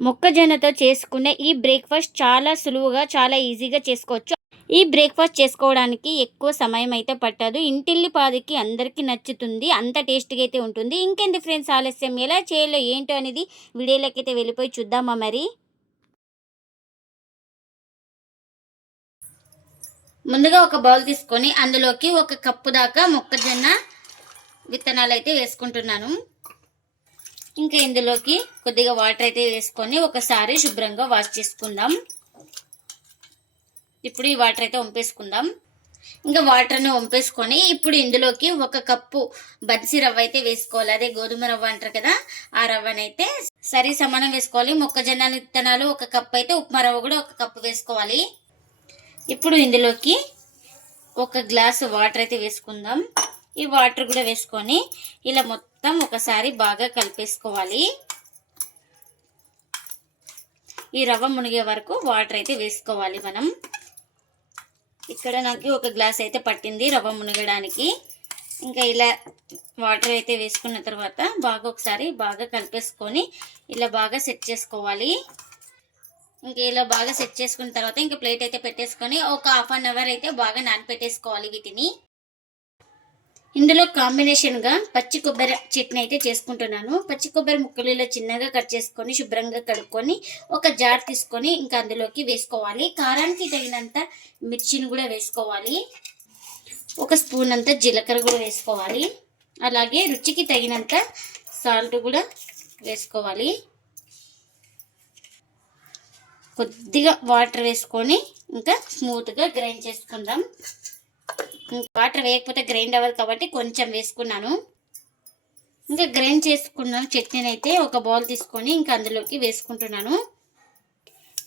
మొక్కజొన్నతో చేసుకునే ఈ బ్రేక్ఫాస్ట్ చాలా సులువుగా చాలా ఈజీగా చేసుకోవచ్చు. ఈ బ్రేక్ఫాస్ట్ చేసుకోవడానికి ఎక్కువ సమయం అయితే పట్టదు. ఇంటిల్లి పాదికి అందరికీ నచ్చుతుంది. అంత టేస్ట్గా అయితే ఉంటుంది. ఇంకెంది ఫ్రెండ్స్ ఆలస్యం? ఎలా చేయాలో ఏంటో అనేది వీడియోలోకైతే అయితే వెళ్ళిపోయి చూద్దామా మరి? ముందుగా ఒక బౌల్ తీసుకొని అందులోకి ఒక కప్పు దాకా మొక్కజొన్న విత్తనాలు అయితే వేసుకుంటున్నాను. ఇంకా ఇందులోకి కొద్దిగా వాటర్ అయితే వేసుకొని ఒకసారి శుభ్రంగా వాష్ చేసుకుందాం. ఇప్పుడు ఈ వాటర్ అయితే వంపేసుకుందాం. ఇంకా వాటర్ని వంపేసుకొని ఇప్పుడు ఇందులోకి ఒక కప్పు బన్సీ రవ్వ అయితే వేసుకోవాలి. అదే గోధుమ రవ్వ అంటారు కదా ఆ రవ్వనైతే సరి సమానం వేసుకోవాలి. మొక్కజొన్న విత్తనాలు ఒక కప్పు అయితే ఉప్మా రవ్వ కూడా ఒక కప్పు వేసుకోవాలి. ఇప్పుడు ఇందులోకి ఒక గ్లాసు వాటర్ అయితే వేసుకుందాం. ఈ వాటర్ కూడా వేసుకొని ఇలా మొత్తం ఒకసారి బాగా కలిపేసుకోవాలి. ఈ రవ్వ మునిగే వరకు వాటర్ అయితే వేసుకోవాలి మనం. ఇక్కడ నాకు ఒక గ్లాస్ అయితే పట్టింది రవ్వ మునగడానికి. ఇంకా ఇలా వాటర్ అయితే వేసుకున్న తర్వాత బాగా ఒకసారి బాగా కలిపేసుకొని ఇలా బాగా సెట్ చేసుకోవాలి. ఇంకా ఇలా బాగా సెట్ చేసుకున్న తర్వాత ఇంకా ప్లేట్ అయితే పెట్టేసుకొని ఒక హాఫ్ అన్ అవర్ అయితే బాగా నానపెట్టేసుకోవాలి వీటిని. ఇందులో కాంబినేషన్గా పచ్చి కొబ్బరి చట్నీ అయితే చేసుకుంటున్నాను. పచ్చి కొబ్బరి ముక్కలు ఇలా చిన్నగా కట్ చేసుకొని శుభ్రంగా కడుక్కొని ఒక జార్ తీసుకొని ఇంకా అందులోకి వేసుకోవాలి. కారానికి తగినంత మిర్చిని కూడా వేసుకోవాలి. ఒక స్పూన్ అంత జీలకర్ర కూడా వేసుకోవాలి. అలాగే రుచికి తగినంత సాల్ట్ కూడా వేసుకోవాలి. కొద్దిగా వాటర్ వేసుకొని ఇంకా స్మూత్గా గ్రైండ్ చేసుకుందాం. వాటర్ వేయకపోతే గ్రైండ్ అవ్వదు కాబట్టి కొంచెం వేసుకున్నాను. ఇంకా గ్రైండ్ చేసుకున్నాను చట్నీని అయితే ఒక బౌల్ తీసుకొని ఇంకా అందులోకి వేసుకుంటున్నాను.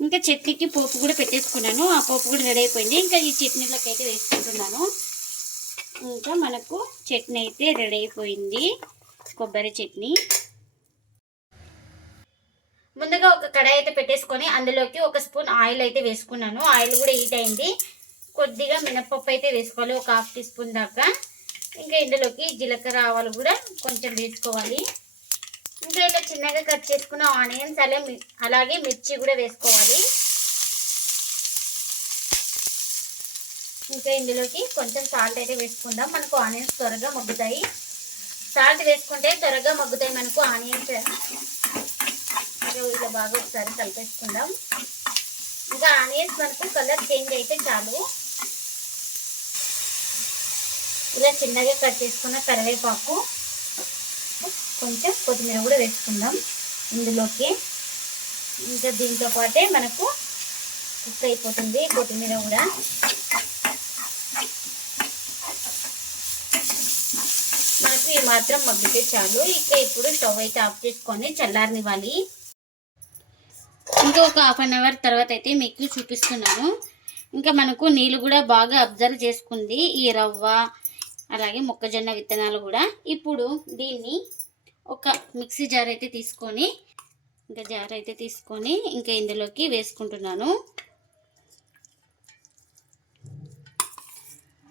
ఇంకా చట్నీకి పోపు కూడా పెట్టేసుకున్నాను. ఆ పోపు కూడా రెడీ అయిపోయింది. ఇంకా ఈ చట్నీలోకి అయితే వేసుకుంటున్నాను. ఇంకా మనకు చట్నీ అయితే రెడీ అయిపోయింది. కొబ్బరి చట్నీ. ముందుగా ఒక కడాయి అయితే పెట్టేసుకొని అందులోకి ఒక స్పూన్ ఆయిల్ అయితే వేసుకున్నాను. ఆయిల్ కూడా హీట్ అయింది. కొద్దిగా మినపప్పు అయితే వేసుకోవాలి. ఒక హాఫ్ టీ స్పూన్ దాకా. ఇంకా ఇందులోకి జీలకర్ర ఆవాలు కూడా కొంచెం వేసుకోవాలి. ఇంకా ఇలా చిన్నగా కట్ చేసుకున్న ఆనియన్స్ అలా అలాగే మిర్చి కూడా వేసుకోవాలి. ఇంకా ఇందులోకి కొంచెం సాల్ట్ అయితే వేసుకుందాం. మనకు ఆనియన్స్ త్వరగా మగ్గుతాయి. సాల్ట్ వేసుకుంటే త్వరగా మగ్గుతాయి మనకు ఆనియన్స్. ఇలా బాగా ఒకసారి కలిపేసుకుందాం. ఇంకా ఆనియన్స్ మనకు కలర్ చేంజ్ అయితే చాలు. ఇలా చిన్నగా కట్ చేసుకున్న కరివేపాకు కొంచెం కొత్తిమీర కూడా వేసుకుందాం ఇందులోకి. ఇంకా దీంతో పాటే మనకు కుక్ అయిపోతుంది కొత్తిమీర కూడా. మనకు ఈ మాత్రం మగ్గితే చాలు. ఇక ఇప్పుడు స్టవ్ అయితే ఆఫ్ చేసుకొని చల్లారనివ్వాలి. ఇంకా ఒక హాఫ్ అన్ అవర్ తర్వాత అయితే మీకు చూపిస్తున్నాను. ఇంకా మనకు నీళ్ళు కూడా బాగా అబ్జర్వ్ చేసుకుంది. ఈ రవ్వ అలాగే మొక్కజొన్న విత్తనాలు కూడా ఇప్పుడు దీన్ని ఒక మిక్సీ జార్ అయితే తీసుకొని ఇంకా జార్ అయితే తీసుకొని ఇంకా ఇందులోకి వేసుకుంటున్నాను.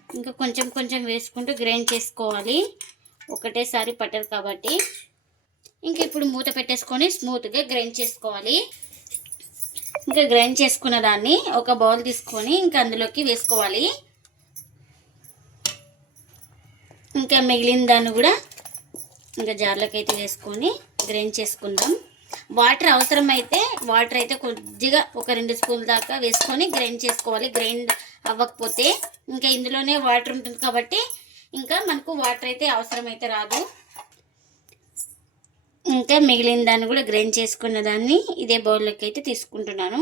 ఇంకా కొంచెం కొంచెం వేసుకుంటూ గ్రైండ్ చేసుకోవాలి. ఒకటేసారి పట్టరు కాబట్టి. ఇంకా ఇప్పుడు మూత పెట్టేసుకొని స్మూత్గా గ్రైండ్ చేసుకోవాలి. ఇంకా గ్రైండ్ చేసుకున్న దాన్ని ఒక బౌల్ తీసుకొని ఇంకా అందులోకి వేసుకోవాలి. ఇంకా మిగిలిన దాన్ని కూడా ఇంకా జార్లోకి అయితే వేసుకొని గ్రైండ్ చేసుకుందాం. వాటర్ అవసరమైతే వాటర్ అయితే కొద్దిగా ఒక రెండు స్పూన్ల దాకా వేసుకొని గ్రైండ్ చేసుకోవాలి. గ్రైండ్ అవ్వకపోతే ఇంకా ఇందులోనే వాటర్ ఉంటుంది కాబట్టి ఇంకా మనకు వాటర్ అయితే అవసరమైతే రాదు. ఇంకా మిగిలిన దాన్ని కూడా గ్రైండ్ చేసుకున్న దాన్ని ఇదే బౌల్లోకి అయితే తీసుకుంటున్నాను.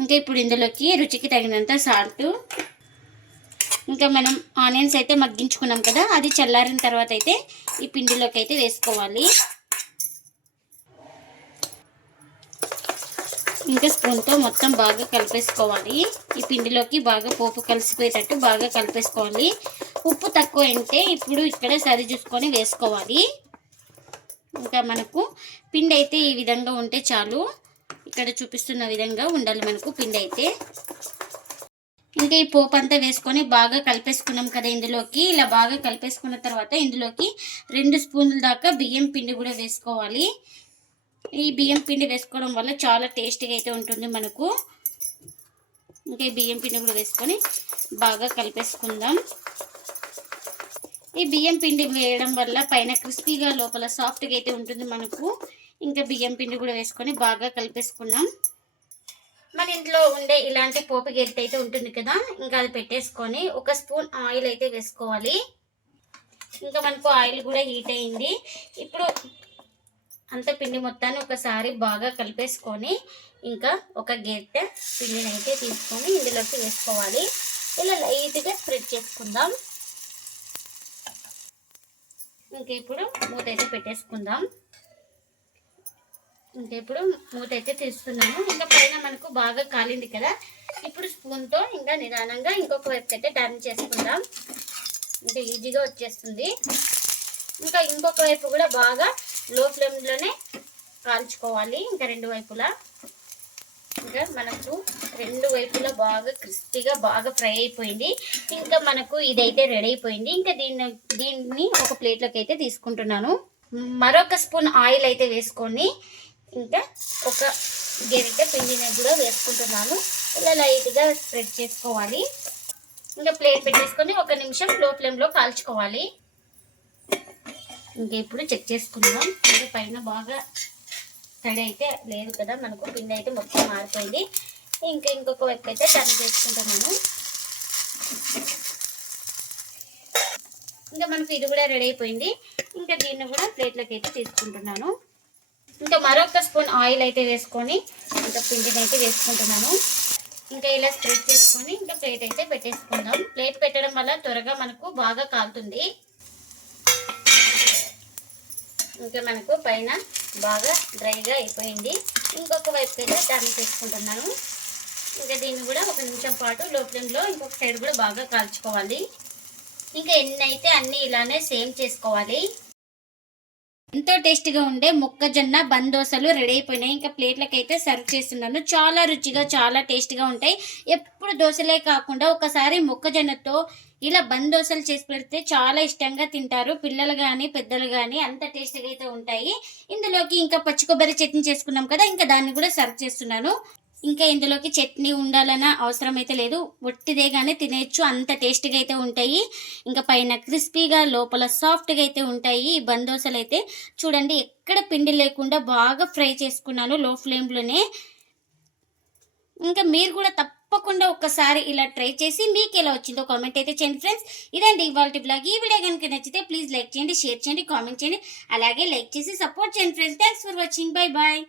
ఇంకా ఇప్పుడు ఇందులోకి రుచికి తగినంత సాల్ట్ ఇంకా మనం ఆనియన్స్ అయితే మగ్గించుకున్నాం కదా అది చల్లారిన తర్వాత అయితే ఈ పిండిలోకి అయితే వేసుకోవాలి. ఇంకా స్పూన్తో మొత్తం బాగా కలిపేసుకోవాలి. ఈ పిండిలోకి బాగా పోపు కలిసిపోయేటట్టు బాగా కలిపేసుకోవాలి. ఉప్పు తక్కువ అంటే ఇప్పుడు ఇక్కడ సరి చూసుకొని వేసుకోవాలి. ఇంకా మనకు పిండి అయితే ఈ విధంగా ఉంటే చాలు. ఇక్కడ చూపిస్తున్న విధంగా ఉండాలి మనకు పిండి అయితే. ఇంకా ఈ పోపు అంతా వేసుకొని బాగా కలిపేసుకున్నాం కదా ఇందులోకి. ఇలా బాగా కలిపేసుకున్న తర్వాత ఇందులోకి రెండు స్పూన్ల దాకా బియ్యం పిండి కూడా వేసుకోవాలి. ఈ బియ్యం పిండి వేసుకోవడం వల్ల చాలా టేస్టీగా అయితే ఉంటుంది మనకు. ఇంకా ఈ బియ్యం పిండి కూడా వేసుకొని బాగా కలిపేసుకుందాం. ఈ బియ్యం పిండి వేయడం వల్ల పైన క్రిస్పీగా లోపల సాఫ్ట్గా అయితే ఉంటుంది మనకు. ఇంకా బియ్యం పిండి కూడా వేసుకొని బాగా కలిపేసుకున్నాం మన ఇంట్లో ఉండే ఇలాంటి పోపు గెరిట అయితే ఉంటుంది కదా ఇంకా అది పెట్టేసుకొని ఒక స్పూన్ ఆయిల్ అయితే వేసుకోవాలి. ఇంకా మనకు ఆయిల్ కూడా హీట్ అయింది. ఇప్పుడు అంత పిండి మొత్తాన్ని ఒకసారి బాగా కలిపేసుకొని ఇంకా ఒక గెరిట పిండిని అయితే తీసుకొని ఇందులోకి వేసుకోవాలి. ఇలా లైట్గా స్ప్రెడ్ చేసుకుందాం. ఇంకా ఇప్పుడు మూత అయితే పెట్టేసుకుందాం. ఇంకా ఇప్పుడు మూత అయితే తీస్తున్నాము ఇంకా పైన మనకు బాగా కాలింది కదా. ఇప్పుడు స్పూన్తో ఇంకా నిదానంగా ఇంకొక వైపు అయితే టర్న్ చేసుకుందాం. ఇంకా ఈజీగా వచ్చేస్తుంది. ఇంకా ఇంకొక వైపు కూడా బాగా లో ఫ్లేమ్లోనే కాల్చుకోవాలి. ఇంకా రెండు వైపులా. ఇంకా మనకు రెండు వైపులా బాగా క్రిస్పీగా బాగా ఫ్రై అయిపోయింది. ఇంకా మనకు ఇదైతే రెడీ అయిపోయింది. ఇంకా దీన్ని దీన్ని ఒక ప్లేట్లోకి అయితే తీసుకుంటున్నాను. మరొక స్పూన్ ఆయిల్ అయితే వేసుకొని ఇంకా ఒక గెరిటె పిండిని కూడా వేసుకుంటున్నాను. ఇలా లైట్గా స్ప్రెడ్ చేసుకోవాలి. ఇంకా ప్లేట్ పెట్టేసుకొని ఒక నిమిషం లో ఫ్లేమ్లో కాల్చుకోవాలి. ఇంకా ఇప్పుడు చెక్ చేసుకుందాం. ఇంకా పైన బాగా తడి అయితే లేదు కదా మనకు పిండి అయితే మొత్తం మారిపోయింది. ఇంకా ఇంకొక వైపు అయితే టర్న్ చేసుకుంటున్నాను. ఇంకా మనకు ఇది కూడా రెడీ అయిపోయింది. ఇంకా దీన్ని కూడా ప్లేట్లోకి అయితే తీసుకుంటున్నాను. ఇంకా మరొక స్పూన్ ఆయిల్ అయితే వేసుకొని ఇంకా పిండిని అయితే వేసుకుంటున్నాను. ఇంకా ఇలా స్ప్రెడ్ చేసుకొని ఇంకా ప్లేట్ అయితే పెట్టేసుకుందాం. ప్లేట్ పెట్టడం వల్ల త్వరగా మనకు బాగా కాలుతుంది. ఇంకా మనకు పైన బాగా డ్రైగా అయిపోయింది. ఇంకొక వైపు అయితే దాన్ని చేసుకుంటున్నాను. ఇంకా దీన్ని కూడా ఒక నిమిషం పాటు లో ఫ్లేమ్లో ఇంకొక సైడ్ కూడా బాగా కాల్చుకోవాలి. ఇంకా ఎన్ని అయితే అన్నీ ఇలానే సేమ్ చేసుకోవాలి. ఎంతో టేస్టీగా ఉండే మొక్కజొన్న బందోసలు రెడీ అయిపోయినాయి. ఇంకా ప్లేట్లకు అయితే సర్వ్ చేస్తున్నాను. చాలా రుచిగా చాలా టేస్టీగా ఉంటాయి. ఎప్పుడు దోశలే కాకుండా ఒకసారి మొక్కజొన్నతో ఇలా బందోసలు చేసి పెడితే చాలా ఇష్టంగా తింటారు. పిల్లలు కానీ పెద్దలు కానీ అంత టేస్ట్గా అయితే ఉంటాయి. ఇందులోకి ఇంకా పచ్చి కొబ్బరి చట్నీ చేసుకున్నాం కదా ఇంకా దాన్ని కూడా సర్వ్ చేస్తున్నాను. ఇంకా ఇందులోకి చట్నీ ఉండాలన్న అవసరం అయితే లేదు. ఒట్టిదే కానీ తినేయచ్చు అంత టేస్టీగా అయితే ఉంటాయి. ఇంకా పైన క్రిస్పీగా లోపల సాఫ్ట్గా అయితే ఉంటాయి. ఈ బందోసలు అయితే చూడండి ఎక్కడ పిండి లేకుండా బాగా ఫ్రై చేసుకున్నాను లో ఫ్లేమ్లోనే. ఇంకా మీరు కూడా తప్పకుండా ఒక్కసారి ఇలా ట్రై చేసి మీకు ఎలా వచ్చిందో కామెంట్ అయితే చేయండి ఫ్రెండ్స్. ఇదండి ఇవాళ బ్లాగ్. ఈ వీడియో కనుక నచ్చితే ప్లీజ్ లైక్ చేయండి షేర్ చేయండి కామెంట్ చేయండి. అలాగే లైక్ చేసి సపోర్ట్ చేయండి friends. Thanks for watching. Bye bye